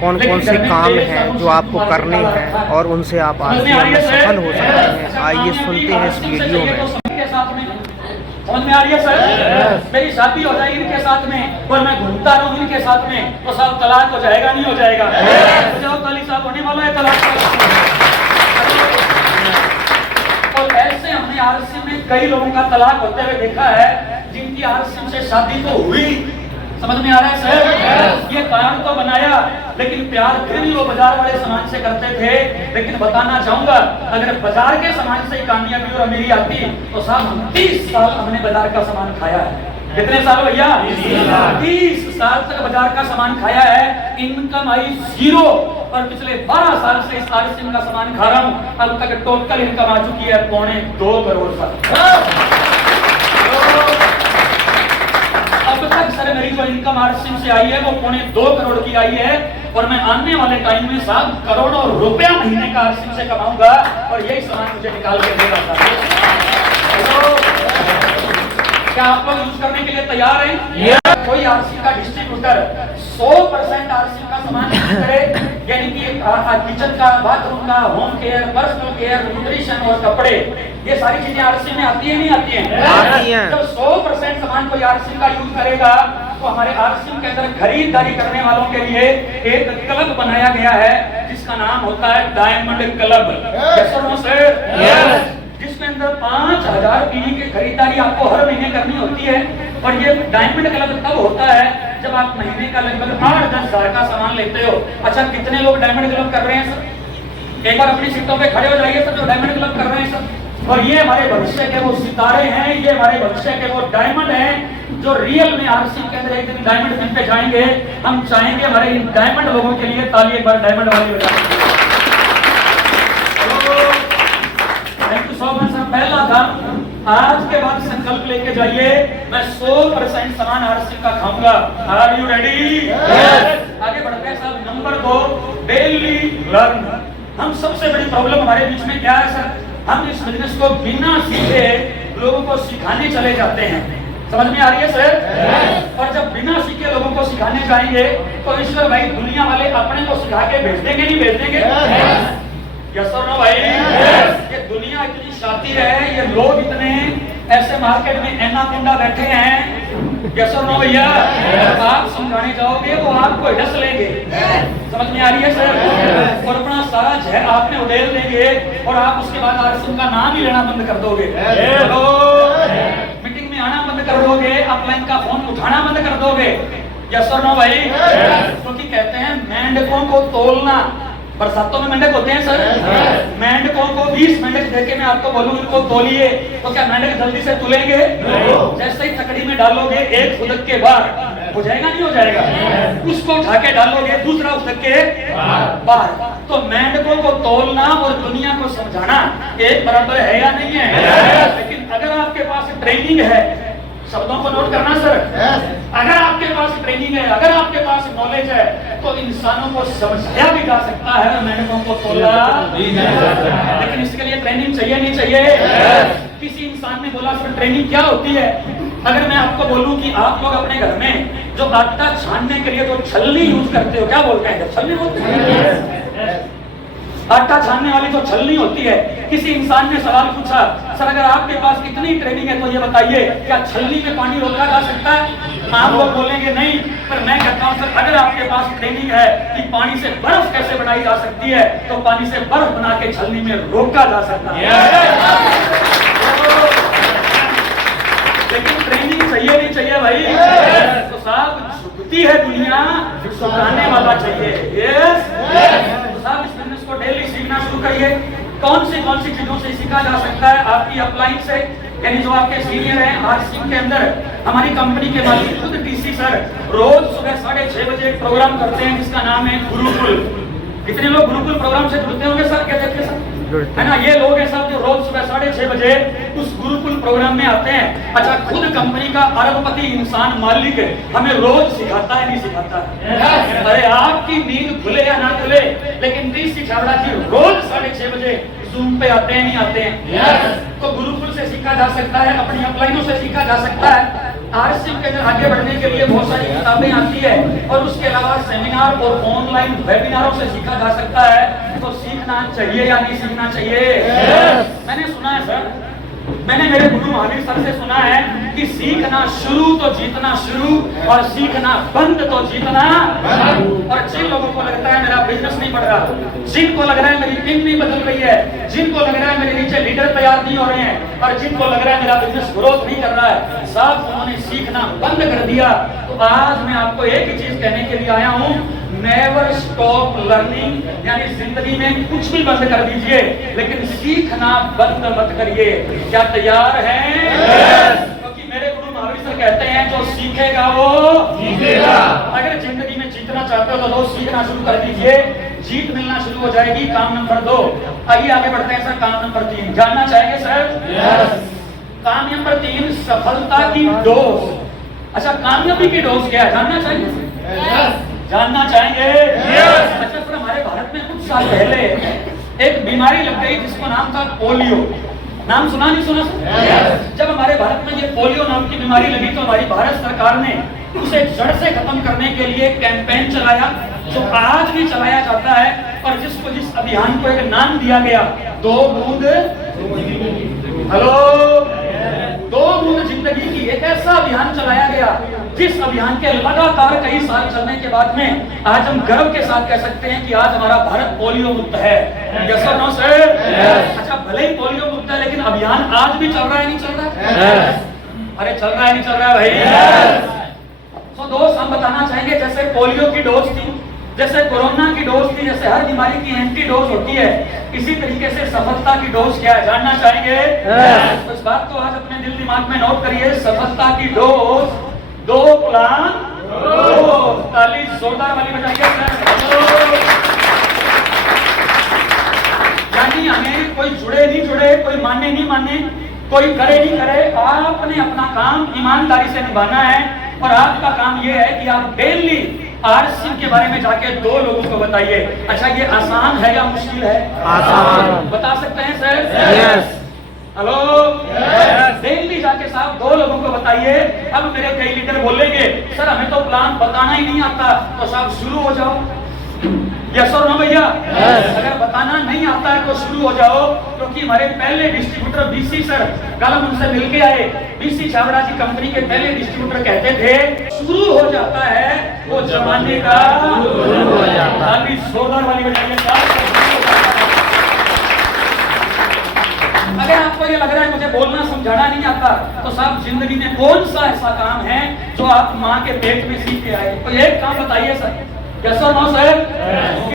कौन कौन से काम हैं जो आपको करने हैं और उनसे आप आजीवन में सफल हो सकते हैं। आइए सुनते हैं इस वीडियो में। समझ में आ रही है सर? मेरी शादी हो जाएगी इनके साथ में और मैं घूमता रहूं इनके साथ में, तो साहब तलाक हो जाएगा नहीं हो जाएगा? जाओ ताली साहब होने वाला है तलाक। और ऐसे हमने आरसीएम में कई लोगों का तलाक होते हुए देखा है जिनकी आरसीएम से शादी तो हुई। समझ में आ रहा है सर? ये कानून तो बनाया लेकिन प्यार फिर भी वो बाजार वाले समाज से करते थे। लेकिन बताना चाहूंगा अगर बाजार के समाज से कामयाबी और अमीरी आती तो साहब हम 30 साल हमने बाजार का सामान खाया है। कितने साल भैया? 30 साल तक बाजार का सामान खाया है। इनकम आई 0 और पिछले 12 साल से इस आरसीएम का सामान खा रहा हूं। अब तक टोटल इनकम आ चुकी है 2.25 करोड़ तक। अब तक सर मेरी जो इनकम आरसीएम से आई है वो 2.25 करोड़ की आई है और मैं आने वाले टाइम में साहब करोड़ों रुपया महीने का आरसीएम से कमाऊंगा और यही सामान मुझे निकाल के देगा सर। क्या आप लोग यूज करने के लिए तैयार हैं? कोई आरसीएम का डिस्ट्रीब्यूटर 100% आरसीएम का सामान यूज करे, यानी कि किचन का, बाथरूम का, home care, personal care, nutrition और कपड़े, ये सारी चीजें आरसीएम में आती है नहीं आती हैं? आती हैं। जब 100% सामान कोई आरसीएम का यूज करेगा तो हमारे आरसीएम के अंदर खरीदारी करने वालों के लिए एक क्लब बनाया गया है जिसका नाम होता है डायमंड क्लब। जिसके अंदर 5000 पीवी की खरीदारी आपको हर महीने करनी होती है और ये डायमंड क्लब तब होता है जब आप महीने का लगभग 8-10 हजार का सामान लेते हो। अच्छा कितने लोग डायमंड क्लब कर रहे हैं सर? एक बार अपनी सीटों पे खड़े हो जाइए सर जो डायमंड क्लब कर रहे हैं सर। और ये हमारे भविष्य के वो सितारे हैं, ये हमारे भविष्य के वो डायमंड हैं जो रियल में आरसीएम के अंदर एक दिन डायमंड बन पे जाएंगे। हम चाहेंगे हमारे इन डायमंड लोगों के लिए ताली एक बार डायमंड वाली बजाएं। Thank you so much sir. पहला था आज के बाद संकल्प लेके जाइए मैं 100% सामान आरसीएम का खाऊंगा। Are you ready? आगे बढ़ते हैं साहब। Number 2 daily learn. हम सबसे बड़ी प्रॉब्लम हमारे बीच में क्या है सर? हम इस बिजनेस को बिना सीखे लोगों को सिखाने चले जाते हैं। समझ में आ रही है सर? और जब बिना सीखे लोगों को सिखाने जाएंगे तो ईश्वर भाई दुनिया वाले अपने को सिखा के भेज देंगे नहीं भेज देंगे? यस और नो भाई? ये दुनिया इतनी शातिर है, ये लोग इतने ऐसे मार्केट में एनाकोंडा बैठे हैं। यस और नो भैया? आप समझाने जाओगे वो आपको डस लेंगे। समझ में आ रही है सर? और अपना सारा जहर आपने उड़ेल देंगे और आप उसके बाद आरसीएम का नाम ही लेना बंद कर दोगे। हेलो, मीटिंग में आना बंद कर दोगे, अपलाइन का फोन उठाना बंद कर दोगे। यस और नो भाई? क्योंकि कहते हैं मेंढकों को तोलना, बरसातों में मेंढक होते हैं सर। मेंढकों को 20 मेंढक देके मैं आपको बोलूं इनको तोलिए तो क्या मेंढक जल्दी से तुलेंगे? जैसे ही तकड़ी में डालोगे एक फुदक के बाहर हो जाएगा नहीं हो जाएगा? उसको उठा के डालोगे दूसरा फुदक के बाहर। तो मेंढकों को तोलना और दुनिया को समझाना एक बराबर है या नहीं है? लेकिन अगर आपके पास ट्रेनिंग है, शब्दों को नोट करना सर, अगर आपके पास ट्रेनिंग है, अगर आपके पास नॉलेज है तो इंसानों को समझाया भी जा सकता है और मेंढकों को तोला भी जा सकता है। लेकिन इसके लिए ट्रेनिंग चाहिए नहीं चाहिए? किसी इंसान ने बोला सर ट्रेनिंग क्या होती है? अगर मैं आपको बोलूं कि आप लोग अपने घर में जो आटा छानने के लिए जो छलनी यूज करते हो, क्या बोलते हैं? छलनी बोलते हैं। आटा छानने वाली जो छलनी होती है, किसी इंसान ने सवाल पूछा सर अगर आपके पास इतनी ट्रेनिंग है तो ये बताइए क्या छलनी में पानी रोका जा सकता है? आप लोग बोलेंगे नहीं, पर मैं कहता हूं सर अगर आपके पास ट्रेनिंग है कि पानी से बर्फ कैसे बनाई जा सकती है तो पानी से बर्फ बना के छलनी में रोका जा सकता है। लेकिन ट्रेनिंग चाहिए नहीं चाहिए भाई? तो साहब झुकती है दुनिया, झुकाने वाला चाहिए। यस, तो साहब इस बिजनेस को डेली सीखना शुरू करिए। कौन सी चीजों से सीखा जा सकता है? आपकी अपलाइन से, यानी जो आपके सीनियर हैं आरसीएम के अंदर। हमारी कंपनी के मालिक खुद टीसी सर रोज सुबह 6:30 बजे एक प्रोग्राम करते हैं जिसका नाम है गुरुकुल। कितने लोग गुरुकुल प्रोग्राम से जुड़ते होंगे सर? क्या देखते सर? है ना, ये लोग हैं सब जो रोज सुबह 6:30 बजे उस गुरुकुल प्रोग्राम में आते हैं। अच्छा, खुद कंपनी का अरबपति इंसान मालिक हमें रोज सिखाता है नहीं सिखाता है? अरे आपकी नींद खुले या ना खुले, लेकिन ऋषि छाबड़ा जी रोज 6:30 बजे जूम पे आते हैं नहीं आते हैं? तो गुरुकुल से सीखा जा सकता है, अपनी अपलाइनों से सीखा जा सकता है। आरएसएम के अंदर आगे बढ़ने के लिए बहुत सारी किताबें आती है और उसके अलावा सेमिनार और ऑनलाइन वेबिनारों से सीखा जा सकता है। तो सीखना चाहिए या नहीं सीखना चाहिए? मैंने सुना है सर, मैंने मेरे गुरु महावीर सर से सुना है कि सीखना शुरू तो जीतना शुरू और सीखना बंद तो जीतना। और जिन लोगों को लगता है मेरा बिजनेस नहीं बढ़ रहा, जिनको लग रहा है मेरी टीम नहीं बदल रही है, जिनको लग रहा है मेरे नीचे लीडर तैयार नहीं हो रहे हैं और जिनको लग रहा है मेरा बिजनेस ग्रोथ नहीं कर रहा है, सब उन्होंने सीखना बंद कर दिया। तो आज मैं आपको एक ही चीज कहने के लिए आया हूँ, नेवर स्टॉप लर्निंग, यानी जिंदगी में कुछ भी बंद कर दीजिए लेकिन सीखना बंद मत करिए। क्या तैयार हैं? क्योंकि मेरे गुरु महावीर सर कहते हैं जो सीखेगा वो जीतेगा। अगर जिंदगी में जीतना चाहते हो तो रोज सीखना शुरू कर दीजिए, जीत मिलना शुरू हो जाएगी। काम नंबर 2, आइए आगे बढ़ते हैं सर। काम नंबर 3 जानना चाहेंगे सर? काम नंबर 3 सफलता की डोज। अच्छा, कामयाबी की डोज क्या है जानना चाहेंगे? जानना चाहेंगे? अच्छा सर, हमारे भारत में कुछ साल पहले एक बीमारी लग गई जिसका नाम था पोलियो। नाम सुना नहीं सुना सर? जब हमारे भारत में ये पोलियो नाम की बीमारी लगी तो हमारी भारत सरकार ने उसे जड़ से खत्म करने के लिए कैंपेन चलाया, जो आज भी चलाया जाता है और जिस अभियान को एक नाम दिया गया, 2 बूंद हेलो 2 बूंद जिंदगी की। एक ऐसा अभियान चलाया गया जिस अभियान के लगातार कई साल चलने के बाद में आज हम गर्व के साथ कह सकते हैं कि आज हमारा भारत पोलियो मुक्त है। यस और नो सर? अच्छा, भले ही पोलियो मुक्त है लेकिन अभियान आज भी चल रहा है नहीं चल रहा है? अरे चल रहा है नहीं चल रहा है भाई? तो दोस्त हम बताना चाहेंगे जैसे पोलियो की डोज थी, जैसे कोरोना की डोज थी, जैसे हर बीमारी की एंटी डोज होती है, इसी तरीके से सफलता की डोज क्या है जानना चाहेंगे? तो इस बात को आज अपने दिल दिमाग में नोट करिए, सफलता की डोज 2 प्लान 2। ताली जोरदार वाली बजाइए सर। यानी हमें कोई जुड़े नहीं जुड़े, कोई माने नहीं माने, कोई करे नहीं करे, आपने अपना काम ईमानदारी से निभाना है। और आपका काम यह है कि आप डेली आरएसएम के बारे में जाके 2 लोगों को बताइए। अच्छा, ये आसान है या मुश्किल है? आसान। बता सकते हैं सर? यस। हेलो, डेली जाके साहब 2 लोगों को बताइए। अब मेरे कई लीडर बोलेंगे सर हमें तो प्लान बताना ही नहीं आता, तो साहब शुरू हो जाओ। यस और नो भैया? अगर बताना नहीं आता है तो शुरू हो जाओ, क्योंकि हमारे पहले डिस्ट्रीब्यूटर बीसी सर, कल हम उनसे मिलके आए, बीसी छाबड़ा जी कंपनी के पहले डिस्ट्रीब्यूटर कहते थे शुरू हो जाता है वो जमाने का शुरू हो जाता है। अभी जोरदार वाली बजाइए। अगर आपको ये लग रहा है मुझे बोलना समझाना नहीं आता, तो साहब जिंदगी में कौन सा ऐसा काम है जो आप माँ के पेट में सीख के आए? तो एक काम बताइए सर। यस और नो सर?